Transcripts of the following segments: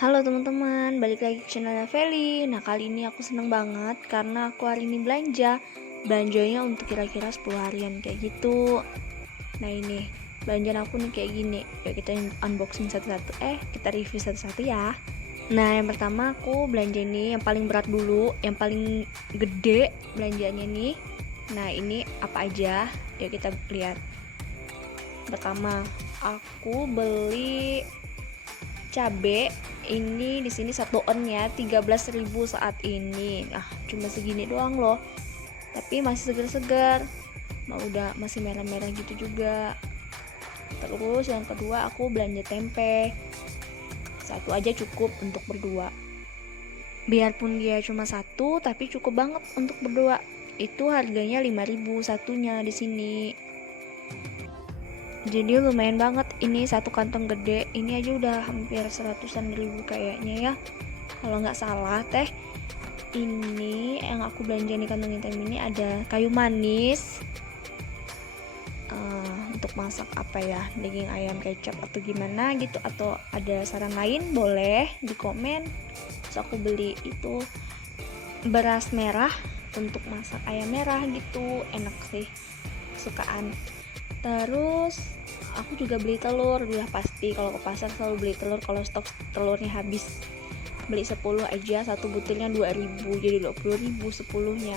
Halo teman-teman, balik lagi ke channel Feli. Nah, kali ini aku seneng banget karena aku hari ini belanjanya untuk kira-kira 10 harian kayak gitu. Nah, ini belanjaan aku nih kayak gini. Yuk kita unboxing satu-satu, kita review satu-satu ya. Nah, yang pertama aku belanja ini yang paling berat dulu, yang paling gede belanjanya nih. Nah, ini apa aja? Yuk kita lihat. Pertama, aku beli cabe. Ini di sini 1 on ya 13.000 saat ini. Cuma segini doang loh, tapi masih segar-segar. Udah masih merah-merah gitu juga. Terus yang kedua aku belanja tempe. Satu aja cukup untuk berdua. Biarpun dia cuma satu, tapi cukup banget untuk berdua. Itu harganya 5.000 satunya di sini. Jadi lumayan banget, ini satu kantong gede ini aja udah hampir 100-an ribu kayaknya ya, kalau nggak salah teh. Ini yang aku belanja di kantong hitam ini ada kayu manis, untuk masak apa ya, daging ayam kecap atau gimana gitu, atau ada saran lain boleh di komen. Terus aku beli itu beras merah untuk masak ayam merah gitu, enak sih, kesukaan. Terus aku juga beli telur, udah pasti kalau ke pasar selalu beli telur kalau stok telurnya habis. Beli 10 aja, satu butirnya 2.000, jadi 20.000 10-nya.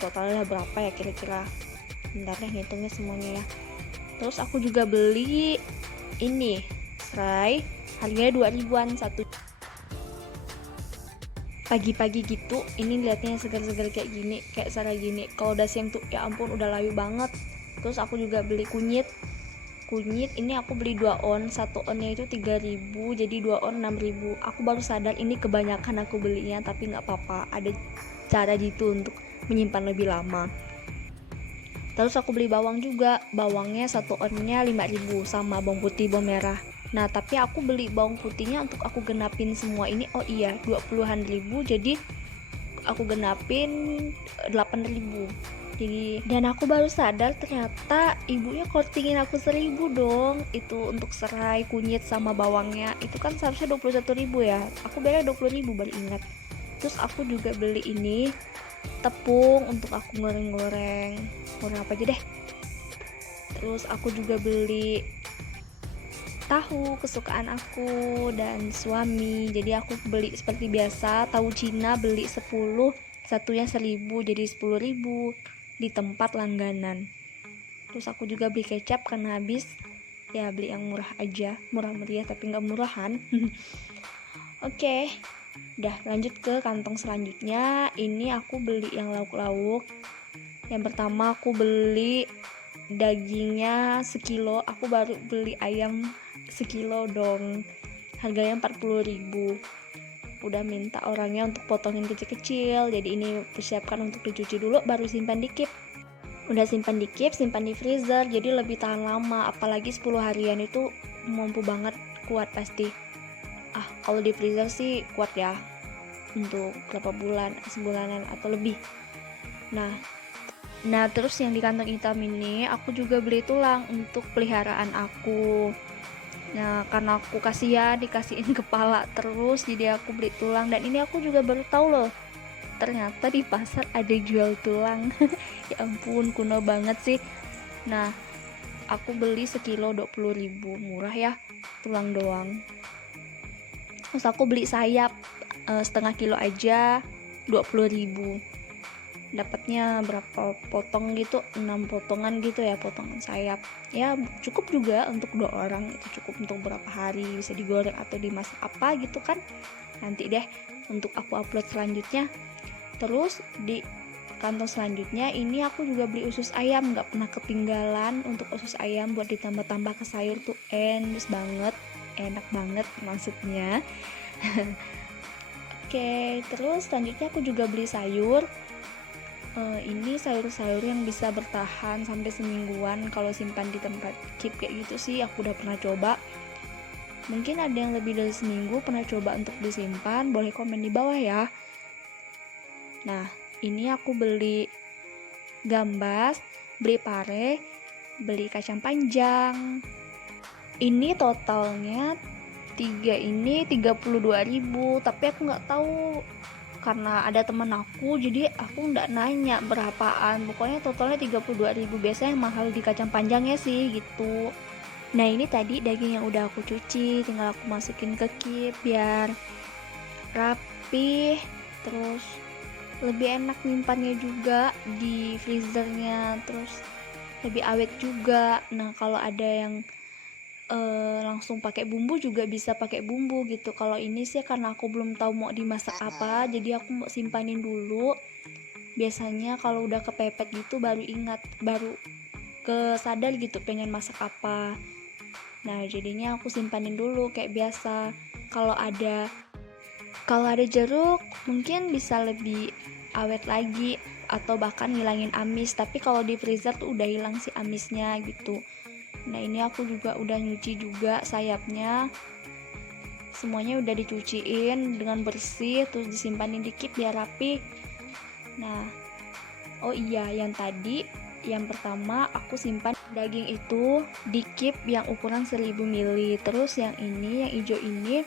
Totalnya berapa ya kira-kira? Bentar deh ngitungnya semuanya ya. Terus aku juga beli ini serai, harganya 2.000-an satu. Pagi-pagi gitu, ini liatnya segar-segar kayak gini, kayak serai gini. Kalau udah siang tuh ya ampun udah layu banget. Terus aku juga beli kunyit ini aku beli 2 on, 1 onnya itu 3.000, jadi 2 on 6.000. Aku baru sadar ini kebanyakan aku belinya, tapi nggak apa-apa, ada cara gitu untuk menyimpan lebih lama. Terus aku beli bawang juga, bawangnya 1 onnya 5.000, sama bawang putih, bawang merah. Nah, tapi aku beli bawang putihnya untuk aku genapin semua ini, 20-an ribu, jadi aku genapin 8.000. Jadi, dan aku baru sadar ternyata ibunya kortingin aku 1.000 dong. Itu untuk serai, kunyit sama bawangnya. Itu kan seharusnya 21.000 ya. Aku bayar 20.000 baru ingat. Terus aku juga beli ini tepung untuk aku goreng-goreng. Goreng apa aja deh. Terus aku juga beli tahu kesukaan aku dan suami, jadi aku beli seperti biasa tahu Cina, beli 10, satunya 1.000, jadi 10.000 di tempat langganan. Terus aku juga beli kecap karena habis, ya beli yang murah aja, murah meriah tapi nggak murahan. Oke, udah lanjut ke kantong selanjutnya. Ini aku beli yang lauk-lauk. Yang pertama aku beli dagingnya sekilo, aku baru beli ayam sekilo dong, harganya 40.000. Udah minta orangnya untuk potongin kecil-kecil, jadi ini persiapkan untuk dicuci dulu baru simpan di keep. Udah simpan di keep, simpan di freezer, jadi lebih tahan lama, apalagi 10 harian itu mampu banget, kuat pasti. Kalau di freezer sih kuat ya, untuk berapa bulan, sebulanan atau lebih. Nah, terus yang di kantong hitam ini aku juga beli tulang untuk peliharaan aku. Nah, karena aku kasihan dikasihin kepala terus, jadi aku beli tulang. Dan ini aku juga baru tahu loh, ternyata di pasar ada jual tulang. Ya ampun, kuno banget sih. Nah, aku beli sekilo 20.000, murah ya, tulang doang. Terus aku beli sayap setengah kilo aja 20.000. Dapatnya berapa potong gitu, 6 potongan gitu ya, potongan sayap ya, cukup juga untuk 2 orang, itu cukup untuk berapa hari, bisa digoreng atau dimasak apa gitu kan, nanti deh untuk aku upload selanjutnya. Terus di kantong selanjutnya ini aku juga beli usus ayam, nggak pernah ketinggalan untuk usus ayam buat ditambah-tambah ke sayur tuh enak banget maksudnya. Oke, terus selanjutnya aku juga beli sayur. Ini sayur-sayur yang bisa bertahan sampai semingguan kalau simpan di tempat keep kayak gitu sih, aku udah pernah coba. Mungkin ada yang lebih dari seminggu pernah coba untuk disimpan, boleh komen di bawah ya. Nah, ini aku beli gambas, beli pare, beli kacang panjang. Ini totalnya 3 ini 32.000, tapi aku nggak tahu karena ada temen aku, jadi aku nggak nanya berapaan, pokoknya totalnya 32.000. Biasanya yang mahal di kacang panjangnya sih gitu. Nah ini tadi daging yang udah aku cuci, tinggal aku masukin ke kip biar rapih, terus lebih enak nyimpannya juga di freezernya, terus lebih awet juga. Nah kalau ada yang langsung pakai bumbu juga bisa pakai bumbu gitu. Kalau ini sih karena aku belum tahu mau dimasak apa, jadi aku mau simpanin dulu. Biasanya kalau udah kepepet gitu baru ingat, baru kesadar gitu pengen masak apa. Nah jadinya aku simpanin dulu kayak biasa. Kalau ada jeruk mungkin bisa lebih awet lagi atau bahkan ngilangin amis, tapi kalau di freezer tuh udah hilang si amisnya gitu. Nah ini aku juga udah nyuci juga sayapnya, semuanya udah dicuciin dengan bersih, terus disimpanin di kip biar rapi. Nah oh iya, yang pertama aku simpan daging itu di kip yang ukuran 1000 ml, terus yang hijau ini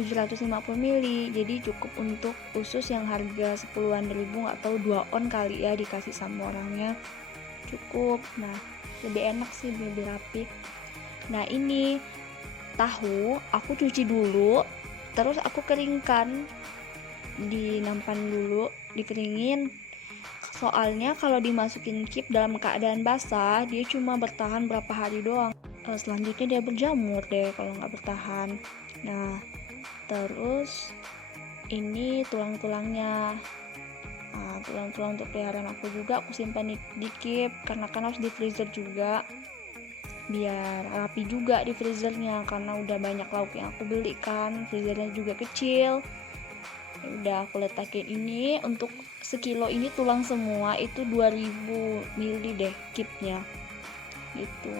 750 ml, jadi cukup untuk usus yang harga 10-an ribu atau 2 on kali ya, dikasih sama orangnya cukup. Nah lebih enak sih, lebih rapi. Nah ini tahu aku cuci dulu, terus aku keringkan, dinampan dulu, dikeringin. Soalnya kalau dimasukin kip dalam keadaan basah, dia cuma bertahan berapa hari doang. Selanjutnya dia berjamur deh kalau nggak bertahan. Nah terus ini tulang-tulangnya. Nah, tulang-tulang untuk peliharaan aku juga aku simpan di kip, karena kan harus di freezer juga biar rapi juga di freezernya, karena udah banyak lauk yang aku beli kan, freezernya juga kecil. Ya udah aku letakin ini, untuk sekilo ini tulang semua itu 2000 ml deh kipnya gitu.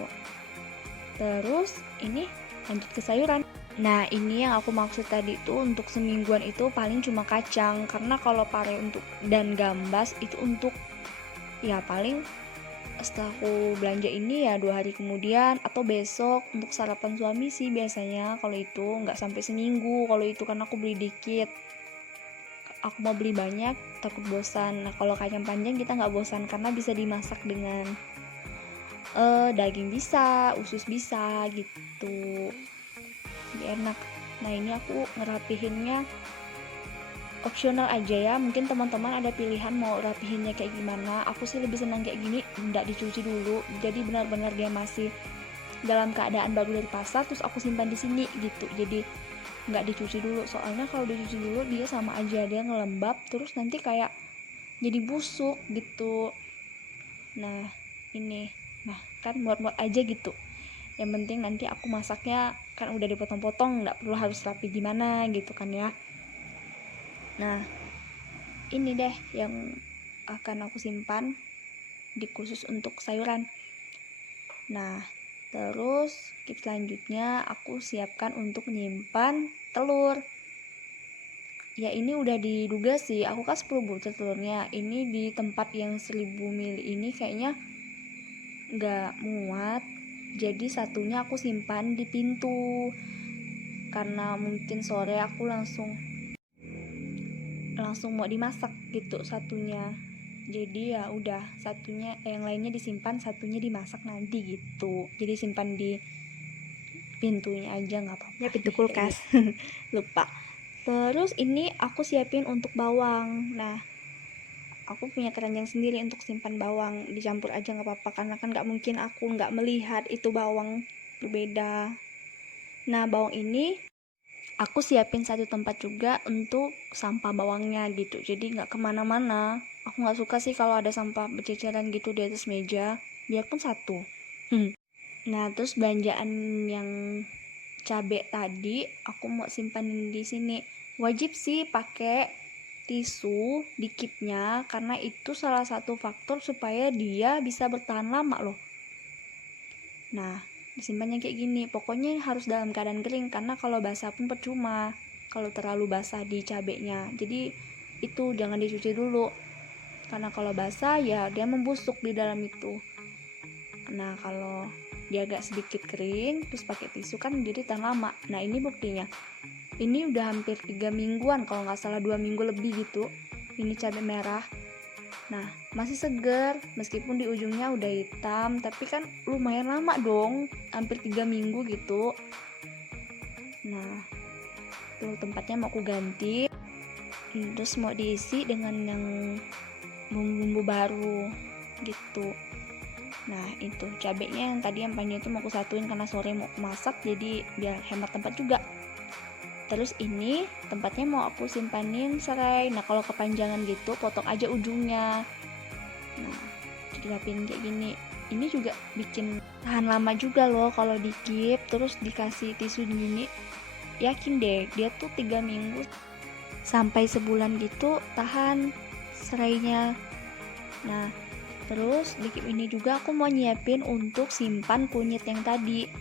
Terus ini lanjut ke sayuran. Nah ini yang aku maksud tadi tuh, untuk semingguan itu paling cuma kacang, karena kalau pare untuk dan gambas itu untuk ya paling setelah aku belanja ini ya 2 hari kemudian atau besok untuk sarapan suami sih biasanya. Kalau itu nggak sampai seminggu, kalau itu kan aku beli dikit, aku mau beli banyak takut bosan. Nah kalau kacang panjang kita nggak bosan karena bisa dimasak dengan daging bisa, usus bisa gitu, lebih enak. Nah ini aku ngerapihinnya opsional aja ya, mungkin teman-teman ada pilihan mau rapihinnya kayak gimana. Aku sih lebih senang kayak gini, nggak dicuci dulu, jadi benar-benar dia masih dalam keadaan baru dari pasar, terus aku simpan di sini gitu, jadi nggak dicuci dulu. Soalnya kalau dicuci dulu dia sama aja, dia ngelembab terus nanti kayak jadi busuk gitu. Nah ini, nah kan muat-muat aja gitu. Yang penting nanti aku masaknya kan udah dipotong-potong, nggak perlu harus rapi gimana gitu kan ya. Nah ini deh yang akan aku simpan di khusus untuk sayuran. Nah terus kip selanjutnya aku siapkan untuk menyimpan telur. Ya ini udah diduga sih, aku kan 10 butir telurnya, ini di tempat yang 1000 ml ini kayaknya nggak muat, jadi satunya aku simpan di pintu, karena mungkin sore aku langsung mau dimasak gitu satunya. Jadi ya udah satunya, yang lainnya disimpan, satunya dimasak nanti gitu. Jadi simpan di pintunya aja nggak apa-apa. Ya pintu kulkas. Lupa. Terus ini aku siapin untuk bawang. Nah aku punya keranjang sendiri untuk simpan bawang, dicampur aja nggak apa-apa, karena kan nggak mungkin aku nggak melihat itu bawang berbeda. Nah bawang ini aku siapin satu tempat juga untuk sampah bawangnya gitu, jadi nggak kemana-mana. Aku nggak suka sih kalau ada sampah berceceran gitu di atas meja, biarpun satu. Nah terus belanjaan yang cabai tadi aku mau simpanin di sini. Wajib sih pakai tisu di kipnya, karena itu salah satu faktor supaya dia bisa bertahan lama loh. Nah disimpannya kayak gini, pokoknya harus dalam keadaan kering, karena kalau basah pun percuma kalau terlalu basah di cabenya. Jadi itu jangan dicuci dulu, karena kalau basah ya dia membusuk di dalam itu. Nah kalau dia agak sedikit kering, terus pakai tisu kan jadi tahan lama. Nah ini buktinya, ini udah hampir 3 mingguan kalau nggak salah, 2 minggu lebih gitu. Ini cabai merah. Nah masih seger, meskipun di ujungnya udah hitam, tapi kan lumayan lama dong, hampir 3 minggu gitu. Nah tuh tempatnya mau aku ganti, terus mau diisi dengan yang bumbu-bumbu baru gitu. Nah itu cabenya yang tadi yang panjang itu mau aku satuin karena sore mau masak, jadi biar hemat tempat juga. Terus ini tempatnya mau aku simpanin serai. Nah kalau kepanjangan gitu potong aja ujungnya. Nah dirapin kayak gini. Ini juga bikin tahan lama juga loh kalau dikip terus dikasih tisu gini. Yakin deh dia tuh 3 minggu sampai sebulan gitu tahan serainya. Nah terus di ini juga aku mau nyiapin untuk simpan kunyit yang tadi,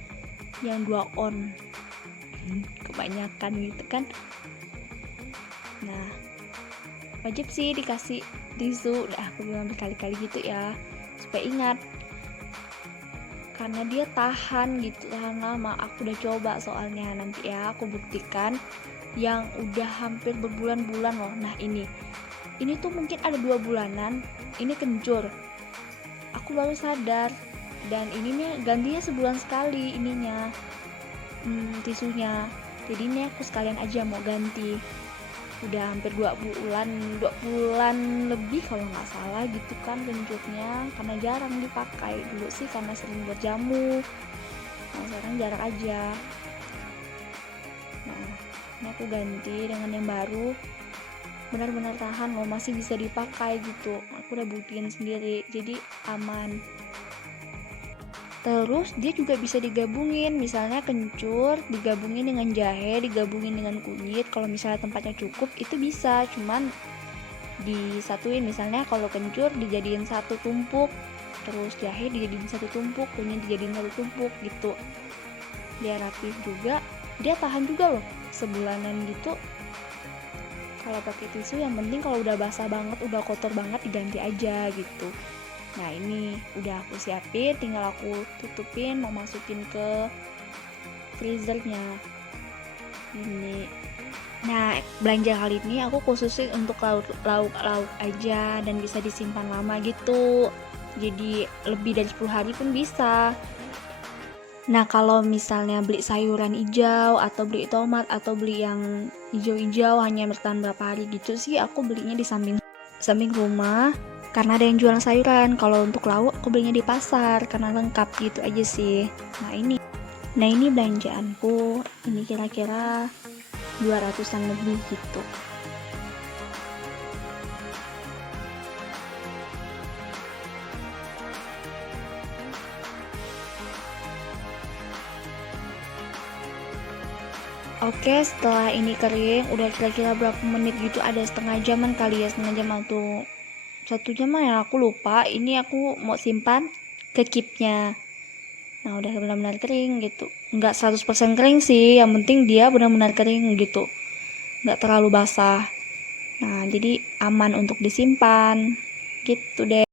yang 2 on. Kebanyakan gitu kan. Nah wajib sih dikasih tisu, udah aku bilang berkali-kali gitu ya, supaya ingat, karena dia tahan gitu, tahan lama. Aku udah coba soalnya, nanti ya aku buktikan yang udah hampir berbulan-bulan loh. Nah ini tuh mungkin ada 2 bulanan, ini kencur. Aku baru sadar, dan ininya gantinya sebulan sekali ininya, tisunya. Jadi ini aku sekalian aja mau ganti. Udah hampir 2 bulan lebih kalau nggak salah gitu kan kencurnya, karena jarang dipakai. Dulu sih karena sering berjamu, nah sekarang jarang aja. Nah ini aku ganti dengan yang baru, benar-benar tahan loh, masih bisa dipakai gitu. Aku udah buktiin sendiri, jadi aman. Terus dia juga bisa digabungin, misalnya kencur digabungin dengan jahe, digabungin dengan kunyit. Kalau misalnya tempatnya cukup itu bisa, cuman disatuin. Misalnya kalau kencur dijadiin satu tumpuk, terus jahe dijadiin satu tumpuk, kunyit dijadiin satu tumpuk gitu. Biar rapih juga, dia tahan juga loh sebulanan gitu. Kalau pakai tisu yang penting kalau udah basah banget, udah kotor banget diganti aja gitu. Nah ini udah aku siapin, tinggal aku tutupin, mau masukin ke freezernya ini. Nah belanja kali ini aku khususin untuk lauk aja dan bisa disimpan lama gitu, jadi lebih dari 10 hari pun bisa. Nah kalau misalnya beli sayuran hijau atau beli tomat atau beli yang hijau-hijau hanya bertahan berapa hari gitu sih, aku belinya di samping rumah karena ada yang jualan sayuran. Kalau untuk lauk aku belinya di pasar karena lengkap gitu aja sih. Nah ini belanjaanku, ini kira-kira 200-an lebih gitu. Oke, setelah ini kering, udah kira-kira berapa menit gitu, ada setengah jaman kali ya, setengah jam atau 1 jam ya, aku lupa. Ini aku mau simpan ke keepnya. Nah udah benar-benar kering gitu, nggak 100% kering sih, yang penting dia benar-benar kering gitu, nggak terlalu basah. Nah jadi aman untuk disimpan gitu deh.